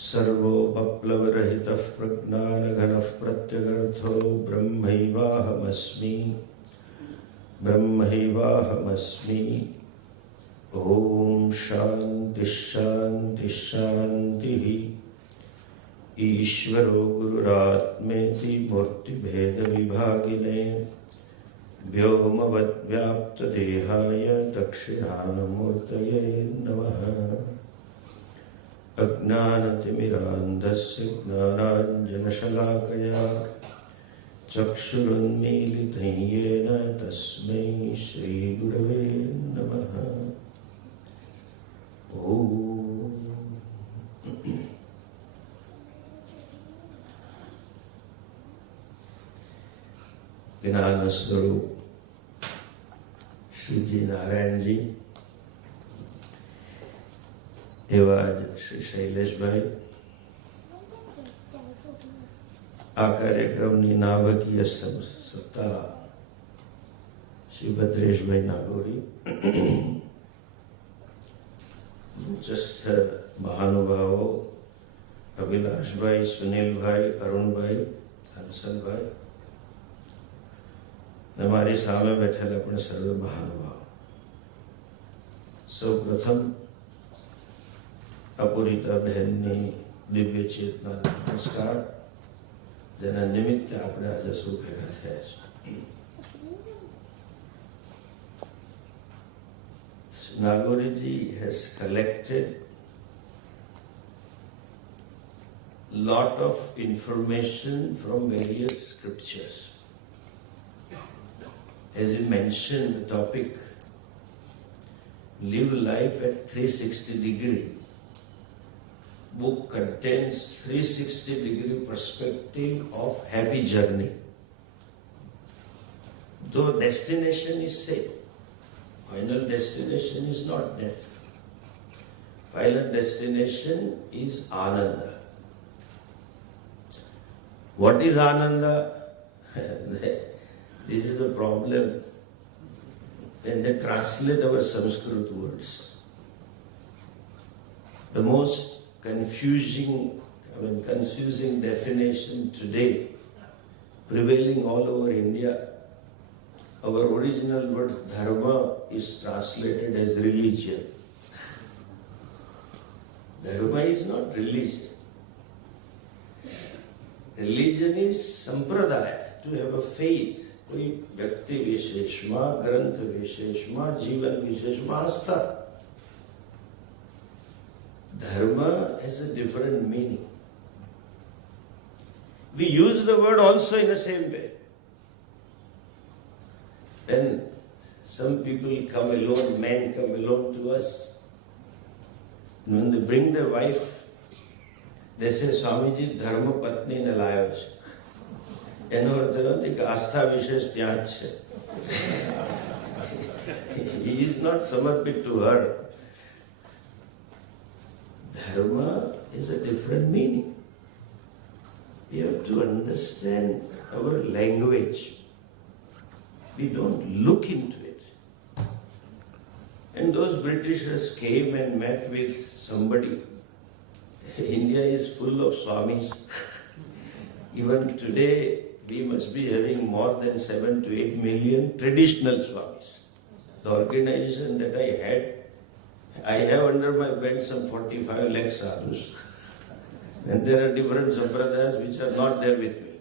सर्वो बप्लवरहितः प्रज्ञानघनः प्रत्यगर्थो ब्रह्मैवाहमस्मि ब्रह्मैवाहमस्मि। ओम शांति शांति शांतिः। ईश्वरो गुरुरात्मेति मूर्तिभेद विभागिने व्योमवद्व्याप्तदेहाय दक्षिणामूर्तये नमः। अज्ञानतिमिरान्धस्य ज्ञानाञ्जनशलाकया चक्षुरुन्मीलितं येन तस्मै श्रीगुरवे नमः। ओम। ज्ञान स्वरूप श्री जी नारायण जी एवं श्री शैलेश भाई आ कार्यक्रमની નાવકીય સત્તા શ્રી ભદ્રેશભાઈ નાગોરી ઉચ્ચસ્થ મહાનુભાવો અભિલાષભાઈ, સુનિલભાઈ, અરુણભાઈ, હંસલભાઈ અને મારી સામે બેઠેલા પણ સર્વ મહાનુભાવો, સૌ પ્રથમ અપૂરિતા બહેનની દિવ્ય ચેતના નમસ્કાર, જેના નિમિત્તે આપણે આજે સૌ ભેગા થયા છે. Nagoriji has collected lot of information from various scriptures. As he mentioned, the topic live life at 360-degree. Book contains 360-degree perspective of happy journey. Though destination is same, final destination is not death. Final destination is Ananda. What is Ananda? This is the problem when they translate our Sanskrit words. The most confusing definition today prevailing all over India. Our original word dharma is translated as religion. Dharma is not religion. Religion is sampradaya, to have a faith. कोई व्यक्ति विशेष में, ग्रंथ विशेष में, जीवन विशेष में आस्था. Dharma has a different meaning. We use the word also in the same way. When some people come alone, men come alone to us, and when they bring their wife, they say, Swamiji, Dharma Patni ne layo છે. એનો અર્થ નથી કે આસ્થા વિશેષ ત્યાં જ છે. He is not સમર્પિત to her. Dharma is a different meaning. We have to understand our language. We don't look into it. And those Britishers came and met with somebody. India is full of Swamis. Even today, we must be having more than 7 to 8 million traditional Swamis. The organization that I have under my belt some 45 lakh sadhus. And there are different sampradayas which are not there with me.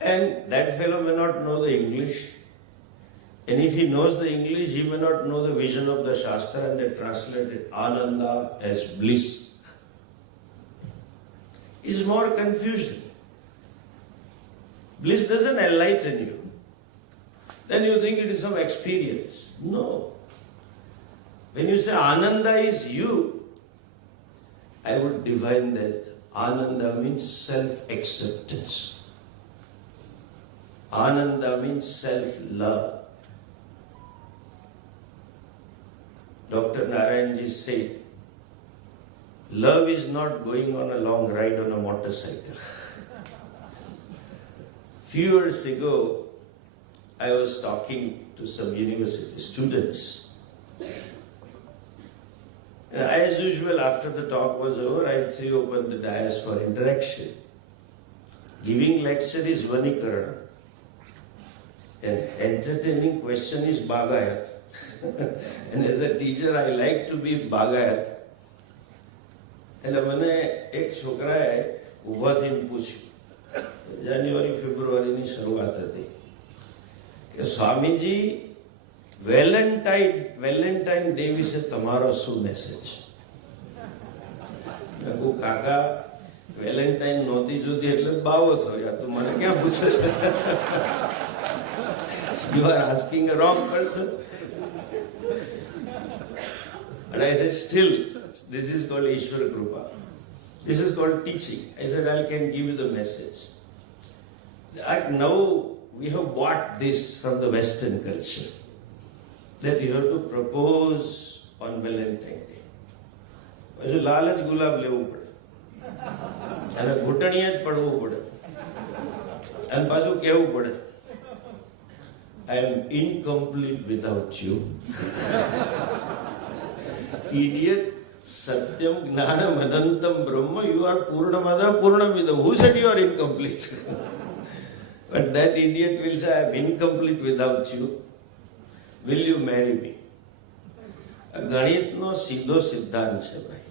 And that fellow may not know the English. And if he knows the English, he may not know the vision of the Shastra, and they translated Ananda as bliss. It's more confusion. Bliss doesn't enlighten you. Then you think it is some experience. No. When you say Ananda is you, I would define that Ananda means self-acceptance. Ananda means self-love. Dr. Narayanji said, love is not going on a long ride on a motorcycle. Few years ago, I was talking to some university students, As usual, after the talk was over, I threw open the dais for interaction. Giving lecture is Vanikarana. An entertaining question is Bhagayat. And as a teacher, I like to be Bhagayat. એટલે મને એક છોકરાએ ઊભા થઈને પૂછ્યું, જાન્યુઆરી ફેબ્રુઆરીની શરૂઆત હતી, કે સ્વામીજી વેલેન્ટાઇન ડે વિશે તમારો શું મેસેજ? મેં કહું, કાકા વેલેન્ટાઇન નહોતી જોતી એટલે બાવો થયો, તું મને ક્યાં પૂછે છે? You are asking a wrong person. And I said, still, this is called Ishwara Krupa. This is called teaching. I said, I can give you the message. Now we have bought this from the Western culture, that you have to propose on Valentine's Day. પછી લાલ જ ગુલાબ લેવું પડે અને ઘૂંટણીએ જ પડવું પડે અને પાછું કહેવું પડે, I am incomplete without you. Idiot. Satyam Gnanam Adantam Brahma, you are Purnamada Purnamidam. Who said you are incomplete? But that idiot will say, I am incomplete without you. Will you marry me? ગણિતનો સીધો સિદ્ધાંત છે ભાઈ.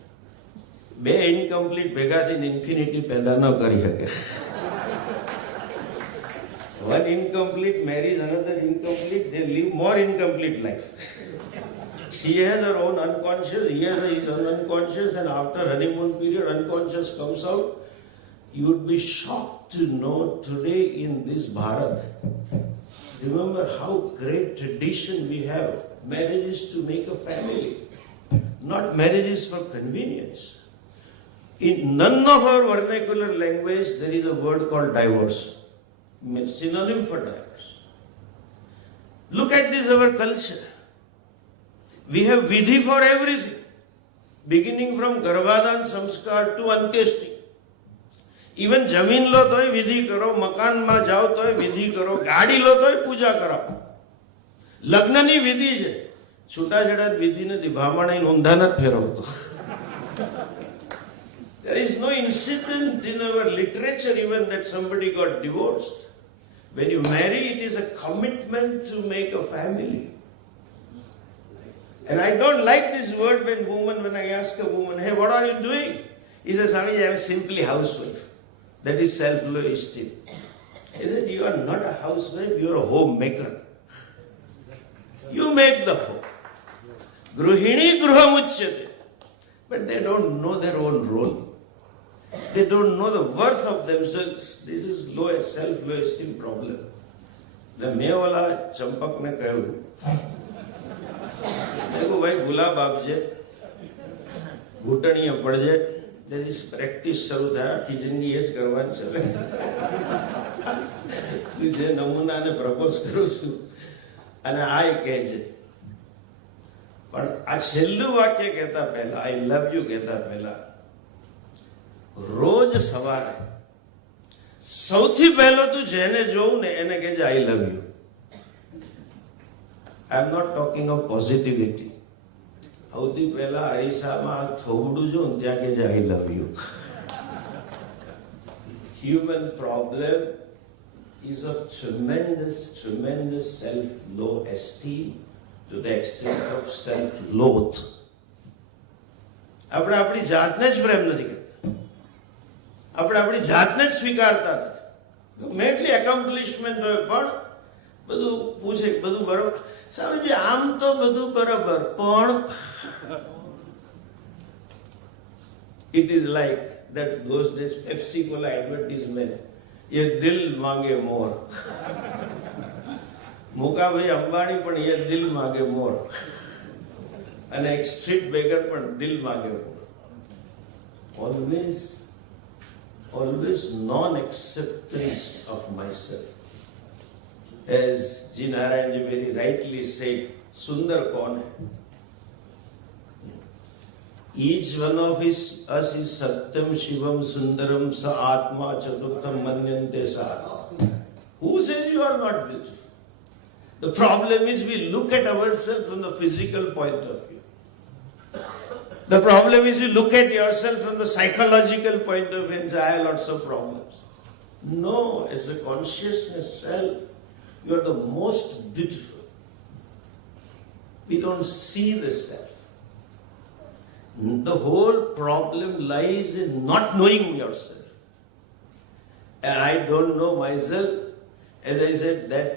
બે ઇનકમ્પ્લીટ ભેગા થઈને ઇન્ફિનિટી પેદા ન કરી શકે. One incomplete marries another incomplete, they live more incomplete life. She has her own unconscious, he has his own unconscious, and after honeymoon period, unconscious comes out. You would be shocked to know today in this Bharat. Remember how great tradition we have. Marriage is to make a family, not marriage is for convenience. In none of our vernacular language there is a word called divorce. It's synonym for divorce. Look at this, our culture. We have vidhi for everything, beginning from Garbhadan Samskar to Antyeshti. Even જમીન લો તોય વિધિ કરો, મકાનમાં જાઓ તોય વિધિ કરો, ગાડી લો તોય પૂજા કરો. લગ્નની વિધિ છે, છૂટાછેડા વિધિ નથી, ભામણે ઊંધા નથી ફેરવતો. There is no incident in our literature even that somebody got divorced. When you marry, it is a commitment to make a family. And I don't like this word when I ask a woman, hey, what are you doing? He says, Swamiji, I am simply housewife. That is self-esteem. I said, you are not a housewife, you are a homemaker. You make the home. Gruhini gruham uchyate. But they don't know their own role. They don't know the worth of themselves. This is self-low esteem problem. મેં ઓલા ચંપકને કહ્યું, देखो भाई गुलाब आपजे घूंटणीए पड़जे, પ્રેક્ટિસ શરૂ થાય, આખી જિંદગી એ જ કરવાની છે. તું જે નમૂનાને પ્રપોઝ કરું છું અને આ કહે છે, પણ આ છેલ્લું વાક્ય કહેતા પહેલા, આઈ લવ યુ કહેતા પહેલા, રોજ સવારે સૌથી પહેલો તું જેને જોઉં ને એને કહેજે I love you. I am not talking of positivity. સૌથી પહેલા અરીસામાં થોબડું જો ત્યાં કે I love you. Human problem is of tremendous self-low esteem to the extent of self-loath. આપણે આપણી જાતને જ પ્રેમ નથી કરતા, આપણે આપણી જાતને જ સ્વીકારતા નથી. ગમે એટલી એકોમ્પ્લિશમેન્ટ હોય પણ બધું પૂછે, બધું બરોબર. સ્વામીજી આમ તો બધું બરાબર, પણ it is like that those days Pepsi Cola advertisement, ye dil mange more. મુકાભાઈ અંબાણી પણ એ દિલ માગે મોર, અને એક સ્ટ્રીટ બેગર પણ દિલ માગે મોર. Always non-acceptance of myself. As Ji Narayan ji very rightly said, Sundar kaun hai? Each one of us is Satyam Shivam Sundaram Sa Atma Chaturtham Manyante Sa. Who says you are not beautiful? The problem is we look at ourselves from the physical point of view. The problem is you look at yourself from the psychological point of view and say, I have lots of problems. No, as a consciousness self, you are the most beautiful. We don't see the self. The whole problem lies in not knowing yourself. And I don't know myself. As I said, that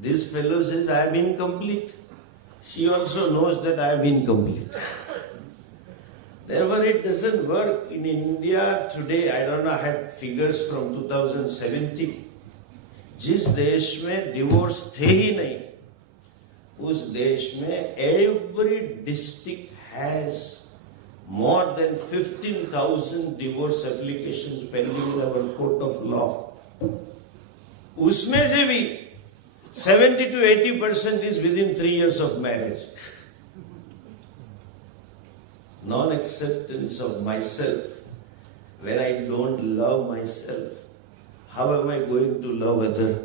this fellow says I am incomplete. She also knows that I am incomplete. Therefore, it doesn't work. In India today, I don't know, I had figures from 2017. जिस देश में divorce थे ही नहीं, उस देश में every district has more than 15,000 divorce applications pending in our court of law. उसमें से भी 70 to 80% is within 3 years of marriage. Non-acceptance of myself. When I don't love myself, how am I going to love others?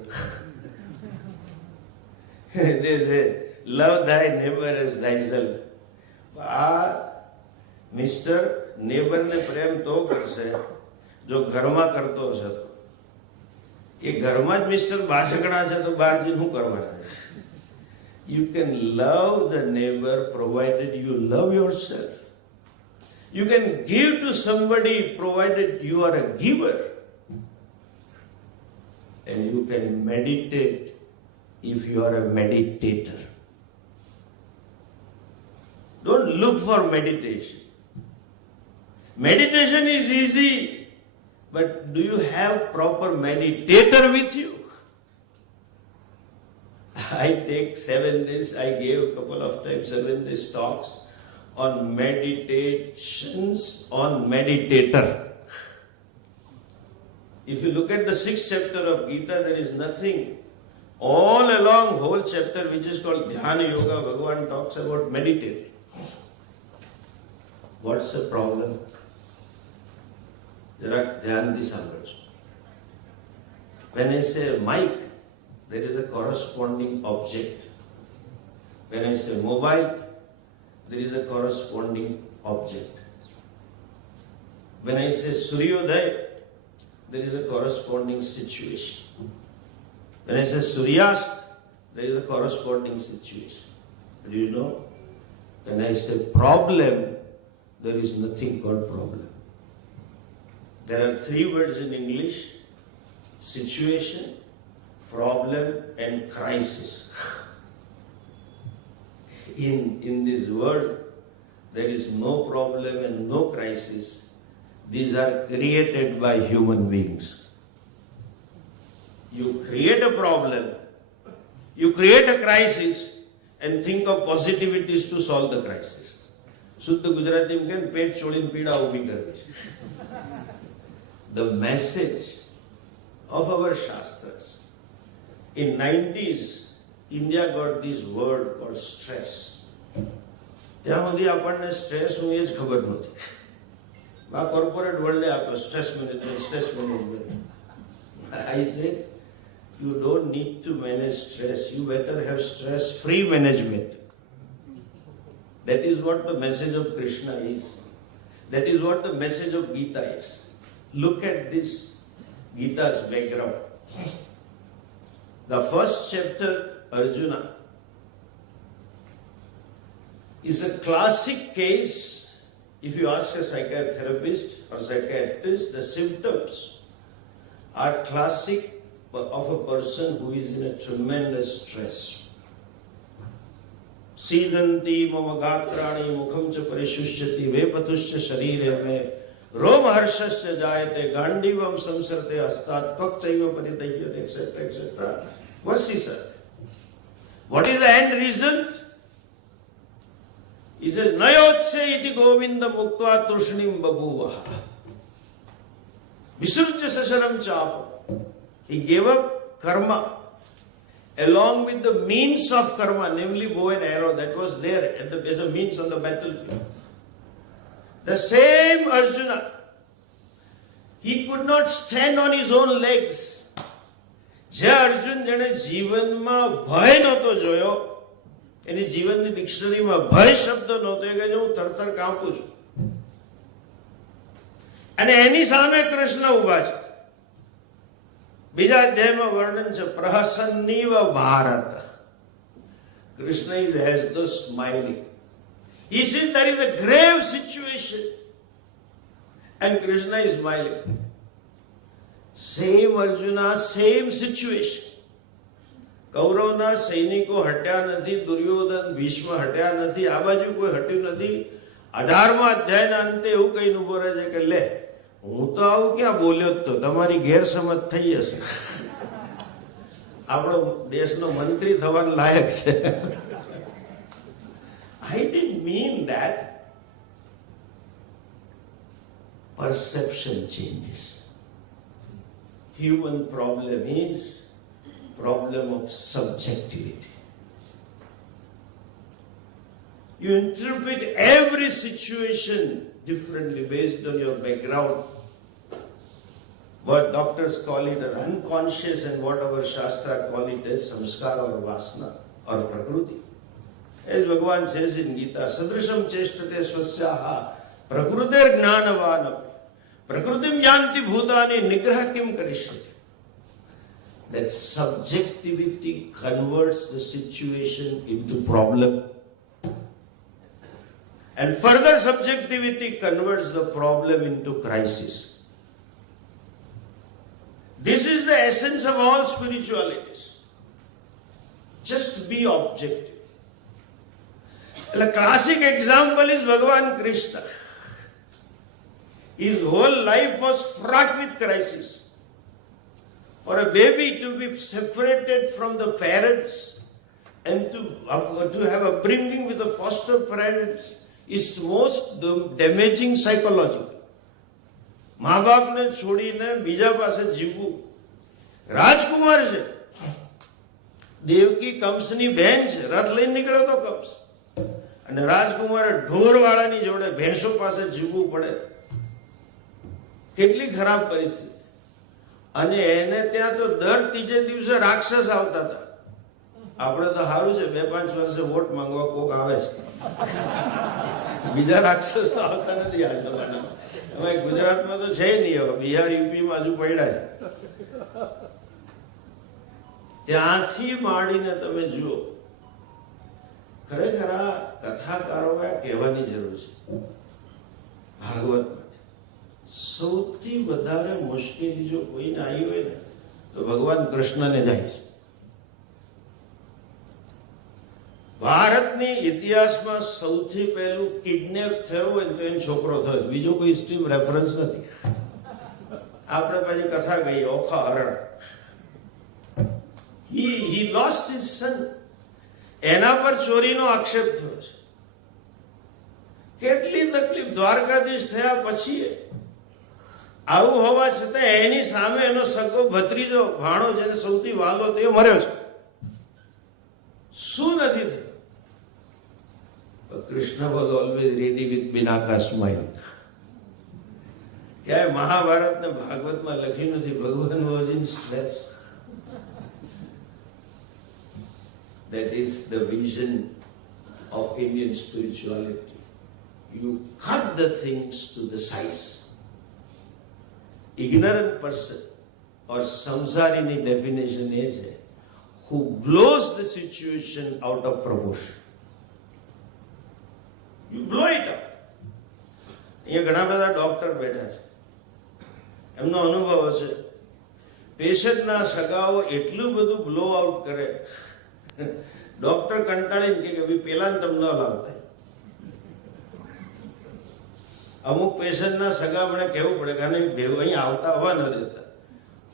They say, love thy neighbor as thyself. Mr. Neighbor ने प्रेम तो करसे जो घरमा करतो છે તો એ ઘરમાં જ મિસ્ટર બહાર ઝઘડા છે તો બહાર જઈને શું કરવાના છે? You can love the neighbor provided you love yourself. You can give to somebody provided you are a giver. And you can meditate if you are a meditator. Don't look for meditation. Meditation is easy, but do you have proper meditator with you? I take 7 days, I gave a couple of times 7 days talks on meditations on meditator. If you look at the 6th chapter of Gita, there is nothing. All along whole chapter which is called Dhyana Yoga, Bhagavan talks about meditating. What's the problem? Jara dhyan di samraj. When I say mic, there is a corresponding object. When I say mobile, there is a corresponding object. When I say Suryodaya, there is a corresponding situation. When I say Suryast, there is a corresponding situation. Do you know? When I say problem, there is nothing called problem. There are 3 words in English: situation, problem, and crisis. In this world, there is no problem and no crisis. These are created by human beings. You create a problem, you create a crisis, and think of positivities to solve the crisis. શુદ્ધ ગુજરાતીમાં કેમ પેટ છોડીને પીડા ઊભી કરવી છે? The message of our Shastras. In 90s, India got this word called stress. ત્યાં સુધી આપણને સ્ટ્રેસ હું એ જ ખબર નથી. આ કોર્પોરેટ વર્લ્ડે આપ્યો stress management. I said, you don't need to manage stress. You better have stress-free management. That is what the message of Krishna is. That is what the message of Gita is. Look at this Gita's background. The first chapter, Arjuna, is a classic case. If you ask a psychotherapist or psychiatrist, the symptoms are classic of a person who is in a tremendous stress. Sidanti mama gatrani mukham cha parishushati vepatushcha sharire me roma harshasya jayate gandivam samsarte hastat tvakchaiva paridahyate etc. etc. What's he said? What is the end result? He says, Nayotse iti govinda muktva tushnim babuvaha. Visurja sasaram chapa. He gave up karma along with the means of karma, namely bow and arrow that was there as a means on the battlefield. The same Arjuna, he could not stand on his own legs. જે અર્જુન જેને જીવનમાં ભય નહોતો જોયો, એની જીવનની ડિક્શનરીમાં ભય શબ્દ નહોતો, એ કહે હું તરતર કાંપું છું. અને એની સામે કૃષ્ણ ઉભા છે. બીજા અધ્યાયમાં વર્ણન છે પ્રહસન્નીવ Bharat. Krishna is as though smiling. He sees there is a grave situation and Krishna is smiling. Same Arjuna, same situation. કૌરવના સૈનિકો હટ્યા નથી, દુર્યોધન ભીષ્મ હટ્યા નથી, આ બાજુ કોઈ હટ્યું નથી. 18મા અધ્યાયના અંતે એવું કહીને ઉભો રહે છે કે લે હું તો આવું ક્યાં બોલ્યો જ તો, તમારી ગેરસમજ થઈ હશે. આપણો દેશનો મંત્રી થવાનું લાયક છે. I didn't mean that. Perception changes. Human problem is problem of subjectivity. You interpret every situation differently based on your background. What doctors call it an unconscious and what our Shastra call it as samskara or vasana or prakruti. As Bhagavan says in Gita, sadrisham cheshtate swasyaha prakrutir gnanavanam prakrutim janti bhutani nigraha kim karishyati. That subjectivity converts the situation into problem. And further subjectivity converts the problem into crisis. This is the essence of all spiritualities. Just be objective. The classic example is Bhagavan Krishna. His whole life was fraught with crisis. For a baby to be separated from the parents and to have a upbringing with the foster parents is most damaging psychologically. મા બાપને છોડીને બીજા પાસે જીવવું. રાજકુમાર છે, દેવકી કંસની બહેન છે, રથ લઈને નીકળ્યો તો કંસ, અને રાજકુમારે ઢોરવાળાની જોડે ભેંસો પાસે જીવવું પડે. કેટલી ખરાબ પરિસ્થિતિ. અને એને ત્યાં તો દર ત્રીજે દિવસે રાક્ષસ આવતા હતા. આપણે તો સારું છે 2-5 વર્ષે વોટ માંગવા કોક આવે છે, બીજા રાક્ષસ તો આવતા નથી આ જમાનામાં. હવે ગુજરાતમાં તો છે નહીં, હવે બિહાર યુપીમાં હજુ પડ્યા છે. ત્યાંથી માંડીને તમે જુઓ, ખરેખર આ કથાકારોએ કહેવાની જરૂર છે. ભાગવત સૌથી વધારે મુશ્કેલી જો કોઈને આવી હોય ને તો ભગવાન કૃષ્ણને જાય છે. ભારતની ઇતિહાસમાં સૌથી પહેલું કિડનેપ થયો હોય તો એનો છોકરો થયો, બીજો કોઈ હિસ્ટ્રી રેફરન્સ નથી. આપણે પાછી કથા કહીએ ઓખા હરણ. he lost his son. એના પર ચોરીનો આક્ષેપ થયો છે. કેટલી તકલીફ દ્વારકાધીશ થયા પછી. આવું હોવા છતાં એની સામે એનો સગો ભત્રીજો ભાણો જેને સૌથી વાલો તે મર્યો છે. શું નથી થયું? Krishna was always ready with Binaka smile. ક્યાંય મહાભારતને ભાગવતમાં લખ્યું નથી ભગવાન was in stress. That is the vision of Indian spirituality. You cut the things to the size. Ignorant person or samsariની definition એ છે who blows the situation out of proportion. You blow it up. અહીંયા ઘણા બધા ડોક્ટર બેઠા છે, એમનો અનુભવ હશે. પેશન્ટના સગાઓ એટલું બધું બ્લો આઉટ કરે, ડોક્ટર કંટાળીને કે ભાઈ પેલા તમને ન લાવતા. અમુક પેશન્ટના સગા મને કહેવું પડે કે આને ભેગું અહીં આવતા હોવા ન દેતા.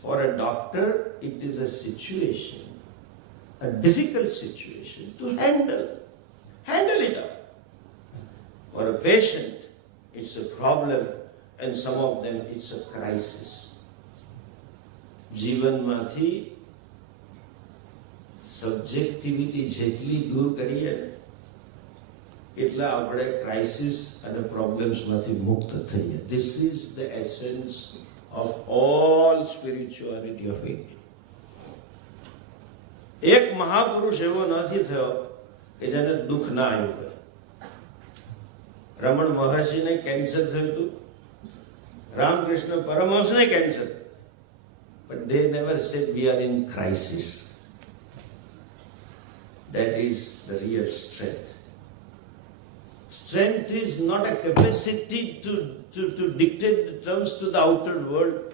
For a doctor it is a situation, a difficult situation to handle it up. For a patient, it's a problem, and some of them it's a crisis. જીવનમાંથી સબ્જેક્ટિવિટી જેટલી દૂર કરીએ એટલે આપણે ક્રાઇસિસ અને પ્રોબ્લેમ્સમાંથી મુક્ત થઈએ. This is the essence of all spirituality of India. એક મહાપુરુષ એવો નથી થયો કે જેને દુઃખ ના આવ્યું હોય. રમણ મહર્ષિને કેન્સર થયું હતું, Ramakrishna Paramahamsa cancer. But they never said we are in crisis. That is the real strength. Strength is not a capacity to dictate the terms to the outer world.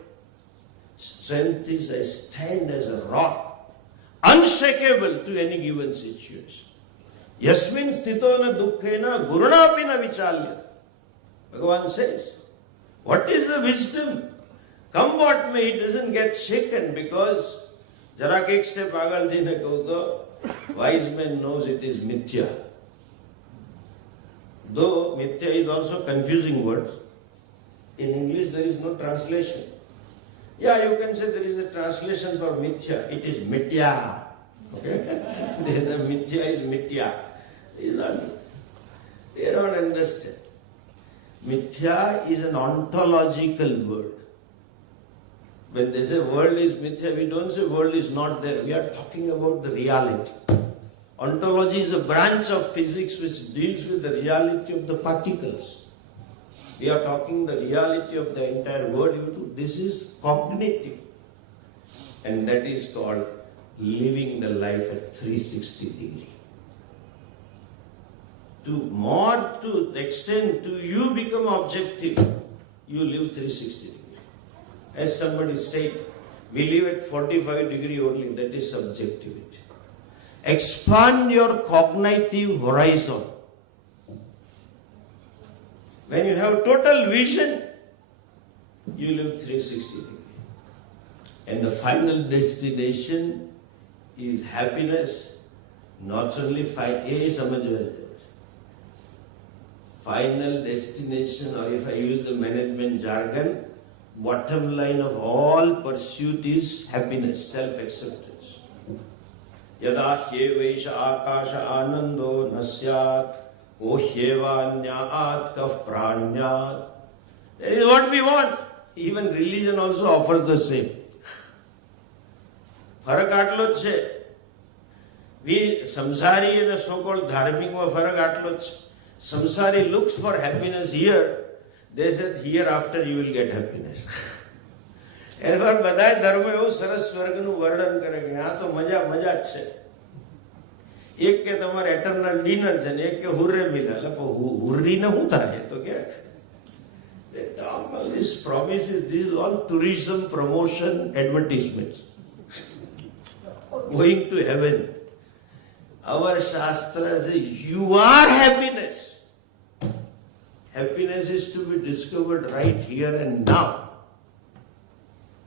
Strength is a stand as a rock, unshakable to any given situation. Yasmin sthito na dukkhena gurunapi na vichalyat. Bhagavan says, what is the wisdom? Come what may, it doesn't get shaken because jarak ek step agal ji ne kahu to, wise man knows it is mithya. Though mithya is also confusing word. In English there is no translation. Yeah, you can say there is a translation for mithya. It is mithya. Okay? There is a mithya is mithya. It's not, they don't understand. Mithya is an ontological word. When they say world is mithya, we don't say world is not there. We are talking about the reality. Ontology is a branch of physics which deals with the reality of the particles. We are talking the reality of the entire world. This is cognitive. And that is called living the life at 360 degrees. To the extent to you become objective, you live 360 degrees. As somebody said, we live at 45 degrees only, that is subjectivity. Expand your cognitive horizon. When you have total vision, you live 360 degrees. And the final destination is happiness, not only final destination, or if I use the management jargon, bottom line of all pursuit is happiness, self-acceptance. Yada hyevaisha akasha anando nasyat o hyevanyat kaf pranyat. That is what we want. Even religion also offers the same. ફરક આટલો જ છે. સંસારી અને so-called ધાર્મિકમાં ફરક આટલો જ છે. Samsari looks for happiness here. They said hereafter you will get happiness. એવા બધા ધર્મ એવું સરસ સ્વર્ગનું વર્ણન કરે કે આ તો મજા મજા જ છે. એક કે તમારે એટર્નલ ડિનર છે ને એક કે હુર્રે મિલા. એટલે હુર્રીને શું થાય તો કે this promises, this is all tourism promotion advertisements. Going to heaven. Our Shastra says you are happiness. Happiness is to be discovered right here and now.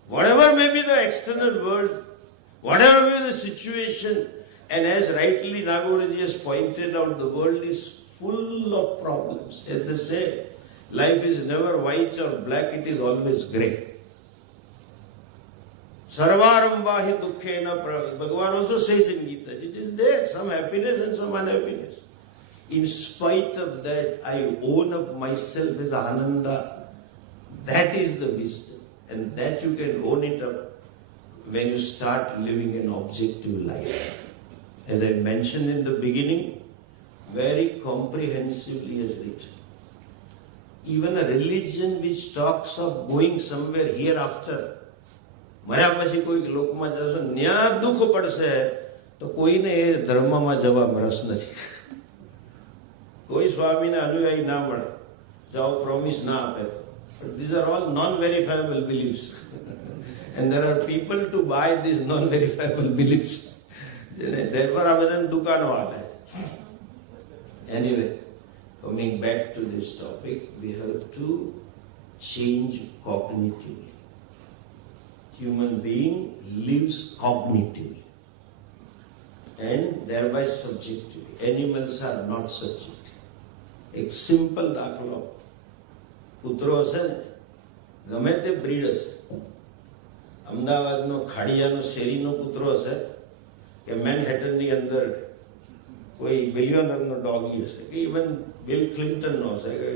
Whatever may be the external world, whatever may be the situation, and as rightly Nagori has pointed out, the world is full of problems. As they say, life is never white or black, it is always grey. Sarvarambhahi dukkhena pravati. Bhagavan also says in Gita, it is there, some happiness and some unhappiness. In spite of that, I own up myself as Ananda. That is the wisdom. And that you can own it up when you start living an objective life. As I mentioned in the beginning, very comprehensively is written. Even a religion which talks of going somewhere hereafter, મર્યા પછી કોઈક લોકમાં જશો ન્યા દુઃખ પડશે તો કોઈને એ ધર્મમાં જવામાં રસ નથી. કોઈ સ્વામીના અનુયાયી ના મળે, જાઓ પ્રોમિસ ના આપે. But these are all non-verifiable beliefs. And there are people to buy these non-verifiable beliefs. Therefore આ બધાને દુકાનો હાલે. Anyway, coming back to this topic, we have to change cognitively. Human being lives cognitively and thereby subjectively. Animals are not subjective. એક સિમ્પલ દાખલો, કૂતરો હશે ને ગમે તે બ્રીડ હશે, અમદાવાદનો ખાડિયાનો શેરીનો કૂતરો હશે કે મેનહેટનની અંદર કોઈ બિલિયનરનો ડોગી હશે કે ઇવન બિલ ક્લિન્ટનનો હશે કે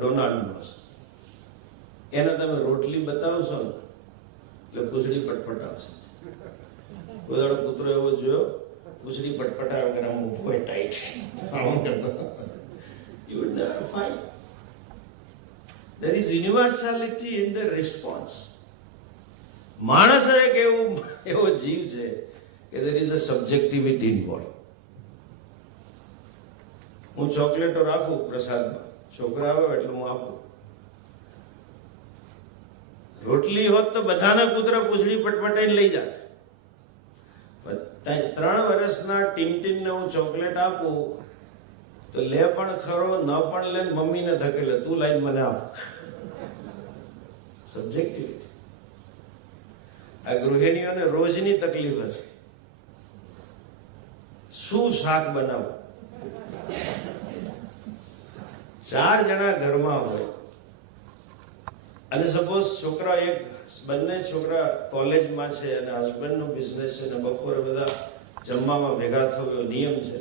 ડોનાલ્ડનો હશે, એને તમે રોટલી બતાવશો ને એટલે પૂછડી પટપટાવશે. કોઈ દાડો કૂતરો એવો જોયો પૂછડી પટપટા વગર આમ ઉભો હોય tight, you would never find. There is universality in the response. માણસ એક એવો જીવ છે કે there is a subjectivity involved. હું ચોકલેટો રાખું પ્રસાદમાં, છોકરા આવે એટલે હું આપું. રોટલી હોત તો બધાના કૂતરા પૂંછડી પટપટાઈને લઈ જાત. 3 વર્ષના ટીમટીનને હું ચોકલેટ આપું તો લે પણ ખરો, ન પણ લે, મમ્મીને ધકેલે, તું લાઈન મને આપ. સબ્જેક્ટિવિટી. આ ગૃહિણીઓને રોજની તકલીફ હશે. શું શાક બનાવું? 4 જણા ઘરમાં હોય અને સપોઝ છોકરા બંને છોકરા કોલેજમાં છે અને હસબન્ડનો બિઝનેસ છે અને બપોરે બધા જમવામાં ભેગા થયો નિયમ છે.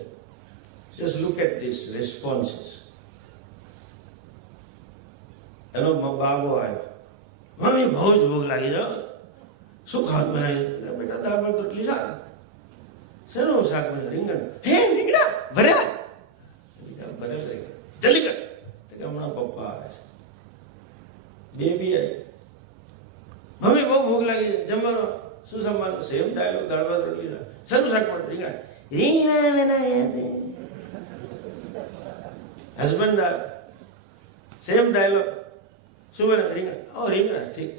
Just look at these responses. એનો બાબો આવ્યો, મમ્મી બહુ જ ભૂખ લાગી જાઓ, શું ખાવાનું બનાવી? બેટા દાળ ભાત રોટલી શાક. શેનું શાક બનાવ્યું? રીંગણ. હે રીંગણા ભરેલા? ભરેલા રીંગણ. જલ્દી કર. હમણાં પપ્પા આવે છે. બેબી આવી, મમ્મી બહુ ભૂખ લાગી છે, જમવાનું શું જમવાનું? સેમ ડાયલોગ, દાળ ભાત રોટલી શાક. શેનું શાક પડે? રીંગણા. રીંગણા. હસબન્ડ આવે, સેમ ડાયલોગ, શું બને? રીંગણા. ઓ રીંગણા, ઠીક.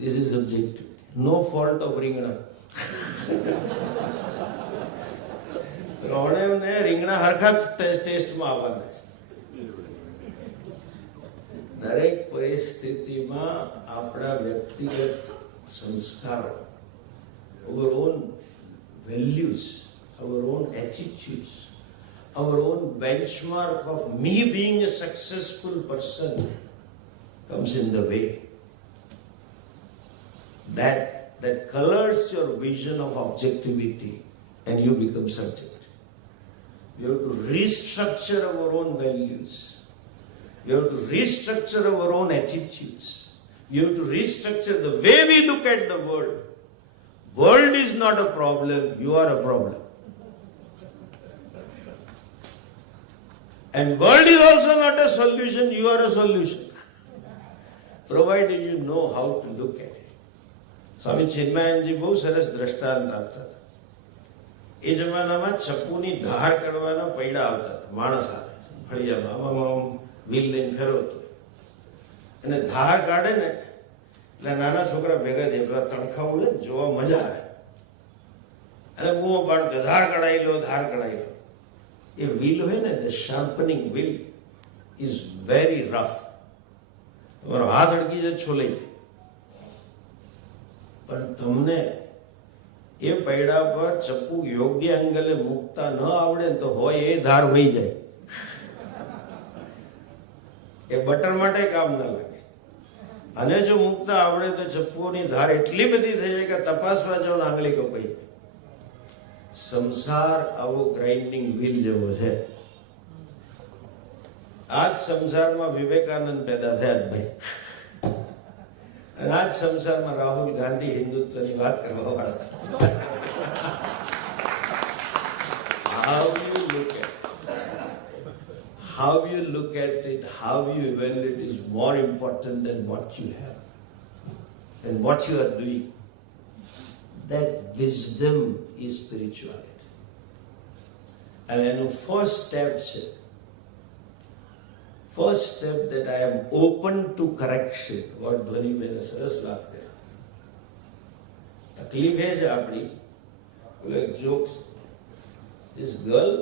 This is subjective. No fault of રીંગણા. રોણેવને રીંગણા હરખા ટેસ્ટમાં આવવાના છે. દરેક પરિસ્થિતિમાં આપણા વ્યક્તિગત સંસ્કારો, our own values, our own attitudes, our own benchmark of me being a successful person comes in the way. That colors your vision of objectivity and you become subject. You have to restructure our own values. You have to restructure our own attitudes. You have to restructure the way we look at the world. World is not a problem, you are a problem. And world is also not a solution, you are a solution. Provided you know how to look at it. સ્વામી ચિન્મયાનંદજી બહુ સરસ દ્રષ્ટાંત આપતા હતા. એ જમાનામાં ચપ્પુની ધાર કરવાના પૈડા આવતા હતા. માણસ આવે ફળિયામાં, આમ વ્હીલ લઈને ફેરવતો અને ધાર કાઢે ને એટલે નાના છોકરા ભેગા થાય, પેલા તણખા ઉડે ને જોવા મજા આવે અને બૂમો પાડતો, ધાર કઢાઈ લો, ધાર કઢાઈ લો. એ વ્હીલ હોય ને, ધ શાર્પનિંગ વ્હીલ ઇઝ વેરી રફ. તમારો હાથ અડકી જાય, છોલાઈ જાય. પણ તમને એ પૈડા પર ચપ્પુ યોગ્ય એંગલે મૂકતા ન આવડે તો હોય એ ધાર વહી જાય. એ બટર માટે કામ ના લાગે. અને જો મૂકતા આવડે તો ચપ્પુની ધાર એટલી બધી થઈ જાય કે તપાસવા જાવ આંગળી કપાઈ જાય. સંસાર આવો ગ્રાઇન્ડિંગ વ્હીલ જેવો છે. આ જ સંસારમાં વિવેકાનંદ પેદા થયા જ ભાઈ. અને આ જ સંસારમાં રાહુલ ગાંધી હિન્દુત્વની વાત કરવા વાળા. How you look at it, how you evaluate is more important than what you have and what you are doing. That wisdom is spirituality. And the first step that I am open to correction. What Dhwani મેને સરસ વાત કરી. તકલીફ એ છે આપણી. એક joke, this girl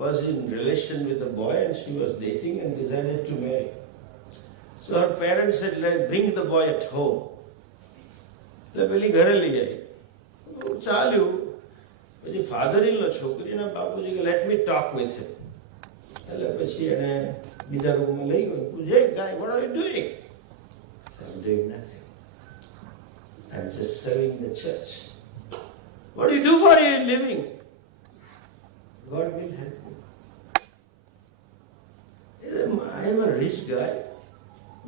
was in relation with a boy and she was dating and decided to marry. So her parents said, bring the boy at home. એટલે પેલી ઘરે લઈ આવી. ચાલ્યું. પછી ફાધર ઇન લો છોકરીના બાપુજી કે let me talk with him. એટલે પછી એને બીજા રૂમમાં લઈ ગયો. પૂછે, guy, what are you doing? I'm doing nothing. I'm just serving the church. What do you do for your living? God will help you. I am a rich guy.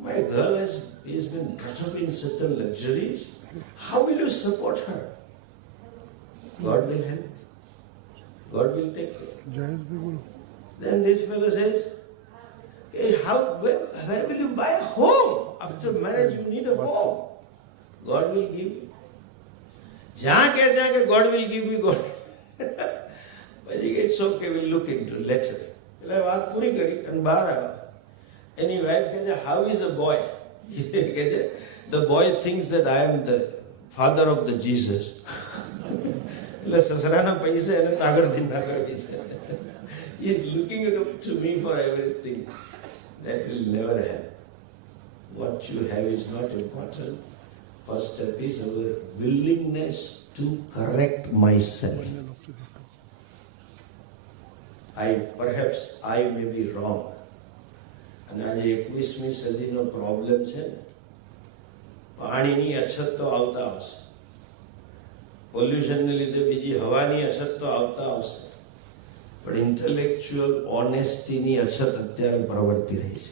My girl has been brought up in certain luxuries. How will you support her? God will help. God will take care. Then this fellow says, Where will you buy a home? After marriage you need a home. God will give you. જ્યાં કહેતા કે God will give you, God. પછી it's okay, we'll look into it later. એટલે વાત પૂરી કરી અને બહાર આવ્યા. એની વાઈફ કહે છે, how is a boy? કહે છે, the boy thinks that I am the father of the Jesus. એટલે સસરાના પૈસા એને તાગડથી ના કરવી છે. He is looking up to me for everything. That will never happen. What you have is not important. First step is our willingness to correct myself. Perhaps I may be wrong. અને આજે 21મી સદીનો પ્રોબ્લેમ છે ને, પાણીની અછત તો આવતા આવશે, પોલ્યુશનને લીધે બીજી હવાની અછત તો આવતા આવશે, પણ ઇન્ટેલેક્ચ્યુઅલ ઓનેસ્ટીની અછત અત્યારે પ્રવર્તી રહી છે.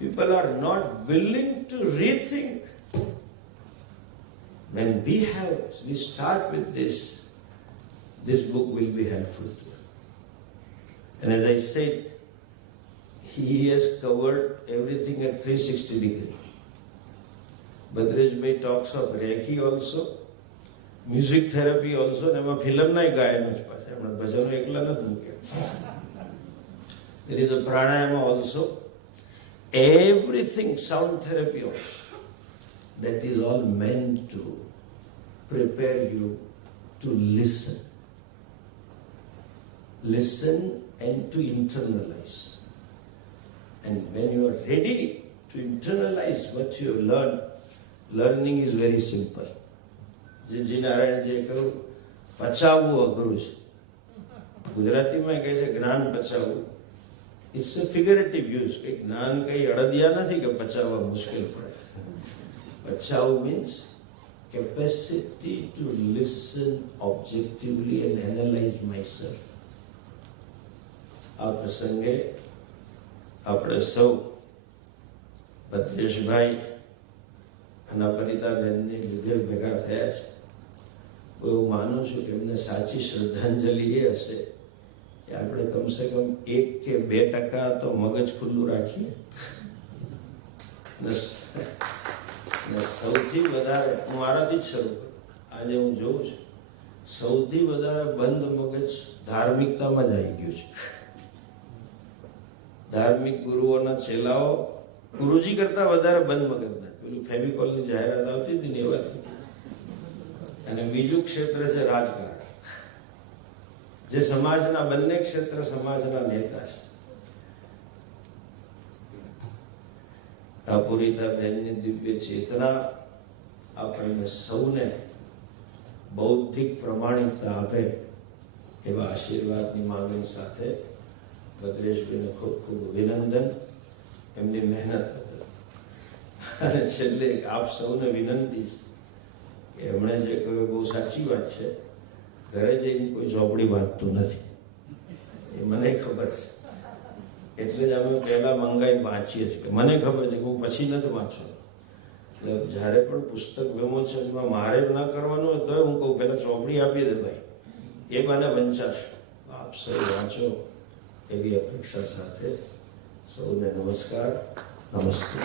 People are not willing to rethink. When we start with this book will be helpful to us. And as I said, he has covered everything at 360 degrees. Bhadresh Bhai talks of Reiki also, music therapy also, and એમાં ફિલ્મના ગાયનો જ પાછા, એમણે ભજનો એકલા નથી મૂક્યા. There is a pranayama also, everything, sound therapy also. That is all meant to prepare you to listen. Listen and to internalize. And when you are ready to internalize what you have learned, learning is very simple. જે નારાયણજીએ કહ્યું પચાવવું અઘરું છે. ગુજરાતીમાં કહે છે જ્ઞાન પચાવવું. It's a figurative use. કે જ્ઞાન કઈ અડદિયા નથી કે પચાવવા મુશ્કેલ પડે. પચાવવું means capacity to listen objectively and analyze myself. આ પ્રસંગે આપણે સૌ ભદ્રેશભાઈ અને પરિતાબેનને લીધે ભેગા થયા છે. હું માનું છું કે એમને સાચી શ્રદ્ધાંજલિ એ હશે કે આપણે કમસે કમ 1 કે 2% તો મગજ ખુલ્લું રાખીએ. સૌથી વધારે હું મારાથી જ શરૂ કરું. આજે હું જોઉં છું સૌથી વધારે બંધ મગજ ધાર્મિકતામાં જ આવી ગયું છે. ધાર્મિક ગુરુઓના ચેલાઓ ગુરુજી કરતા વધારે બંધ મગજના. પેલું ફેવિકોલની જાહેરાત આવતી હતી ને એવા થઈ ગયા. અને બીજું ક્ષેત્ર છે રાજકારણ, જે સમાજના બંને ક્ષેત્ર સમાજના નેતા છે. પૂરિતાબેનની દિવ્ય ચેતના આપણને સૌને બૌદ્ધિક પ્રમાણિકતા આપે એવા આશીર્વાદની માંગણી સાથે ભદ્રેશભાઈને ખૂબ ખૂબ અભિનંદન એમની મહેનત બદલ. અને છેલ્લે આપ સૌને વિનંતી છે કે એમણે જે કહ્યું બહુ સાચી વાત છે. ઘરે જઈને કોઈ ચોપડી વાંચતું નથી, એ મને ખબર છે. એટલે જ અમે પહેલા મંગાઈને વાંચીએ છીએ. મને ખબર છે કે હું પછી નથી વાંચું. એટલે જયારે પણ પુસ્તક વિમોચનમાં મારે ના કરવાનું હોય તો હું કહું પેલા ચોપડી આપી દે ભાઈ, એ મને વંચાશ. આપ સૌ વાંચો એવી અપેક્ષા સાથે સૌને નમસ્કાર, નમસ્તે.